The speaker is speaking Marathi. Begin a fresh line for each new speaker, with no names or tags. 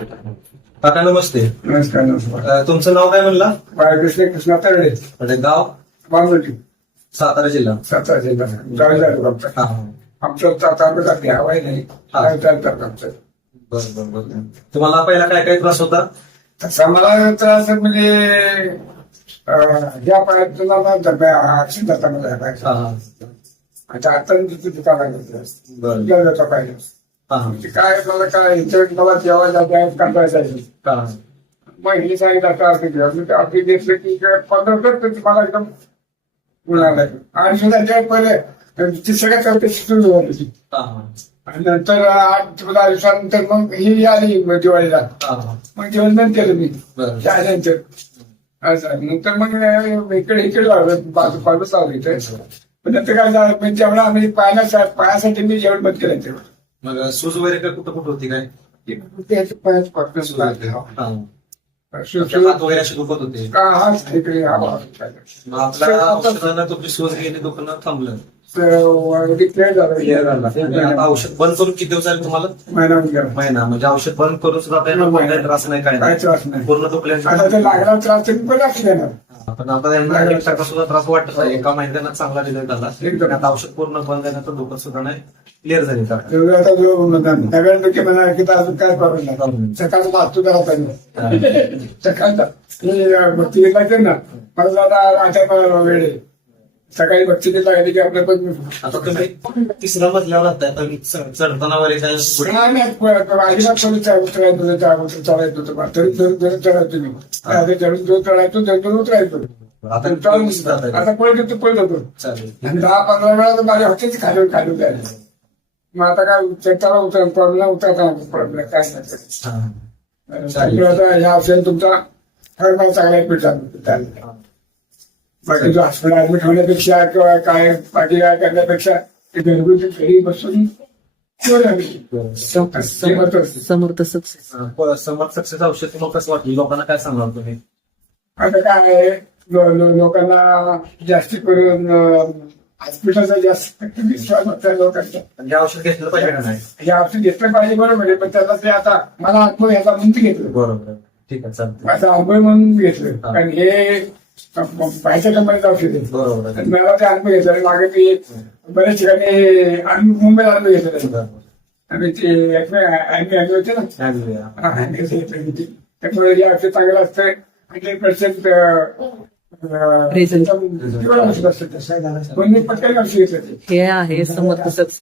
काका नमस्ते.
नमस्कार नमस्कार.
अ, तुमचं नाव काय म्हणला?
बाळकृष्ण कृष्णा तरडे
म्हणजे गाव?
बांगोटी.
सातारा जिल्हा.
सातारा जिल्हा. गावी जातो आमचा?
हा.
हवाय नाही.
हा.
गावी चालतात आमचं.
बर बर बर. तुम्हाला पहिला काय काय त्रास होता?
तसा मला त्रास म्हणजे अं, या पायात मला.
हा हा.
आता आता तिथे दुकान
बर.
होता पाहिजे म्हणजे काय मला काय इथे मला जेवायला
हा हा.
मग हे सांगितलं आता अर्धी अर्धी घेतलं की पंधरा मला एकदम आणि सुद्धा पहिले सुरू. आणि नंतर आठ दहा दिवसानंतर मग ही आली मग दिवाळीला. मग जेवण केलं मी. त्यानंतर असं. नंतर मग इकडे इकडे लावलं बाजू बाजूच लावलं इथे. पण नंतर काय झालं म्हणजे जेवढा आम्ही पाहण्यासाठी पायासाठी मी जेवण बंद केलं तेवढं.
मग सूज वगैरे काय कुठं कुठं होती काय होती. हा. वगैरे असे दुखत होते
का हा इकडे हा भाग.
मग आपल्या औषधानं तुमची सूज गेली दुखणं थांबलं
तर झालं.
झाला आणि आता औषध बंद करून किती दिवस झाले तुम्हाला
महिना होऊन गेला.
महिना म्हणजे औषध बंद करून सुद्धा आपल्याला कोणताही त्रास नाही काय
काय त्रास नाही.
पूर्ण
आता
दुखल्यानंतर
लागला त्रास तरी पण लक्ष देणार
पण आता टक्का सुद्धा त्रास वाटत नाही. एका महिन्यात चांगला रिझल्ट आला. आता औषध पूर्ण बंद झाल्यानंतर दुखत सुद्धा नाही क्लिअर झाली आता.
आता जो नव्याण्णव टक्के म्हणा की आता अजून काय करू नका सकाळचा वाचतो जरा पाहिजे सकाळचा. लागते ना. मला जरा आठवडा वेळ. सकाळी भक्ती लागली की आपलं पण
आता तुम्ही तिसऱ्या मजल्यावर आता च- चढताना वगैरे काय
अजिबात उतरायचं चढायचं नव्हतं बा. तरी धरून धरून चढायचो मी. आता चढून धरून चढायचो धरून उतरायचो.
आता
पळत होतो पळत. होतो दहा पंधरा वेळा तर माझ्या होतेच खाली खाली मग आता काय चढताना उतर प्रॉब्लेम उतरताना प्रॉब्लेम काय नाही.
हा.
आता ह्या औषध तुमचा मला चांगला भेटला बाकी जो हॉस्पिटल ऍडमिट होण्यापेक्षा किंवा काय बाकी काय करण्यापेक्षा ते घरगुती घरी बसून
सक्सेस.
हा. समर सक्सेस औषध तुम्हाला कसं वाटलं? लोकांना काय सांगणार तुम्ही?
आता काय आहे लोकांना जास्ती करून हॉस्पिटलचा जास्त विश्वास होता लोकांचा.
म्हणजे औषध घेतलं पाहिजे का नाही?
हे औषध घेतलं पाहिजे बरोबर आहे पण त्याला ते आता मला अनुभव ह्याचा म्हणून घेतलं.
बरोबर. ठीक आहे चालतं
माझा अनुभव म्हणून घेतलं. कारण हे बाहेरच्या आहे
बरोबर आहे.
आणि मला ते अनुभव घेतला मागे मी बऱ्याच ठिकाणी आम्ही मुंबईला अनुभव घेतला
बरोबर.
आम्ही ते आम्ही होते ना
चालेल.
हा, आम्ही होते घेतले. त्यामुळे हे औषध चांगलं असतं हंड्रेड पर्सेंट
Result.
पटकन घेतलं ते
हे आहे समर्थ सक्सेस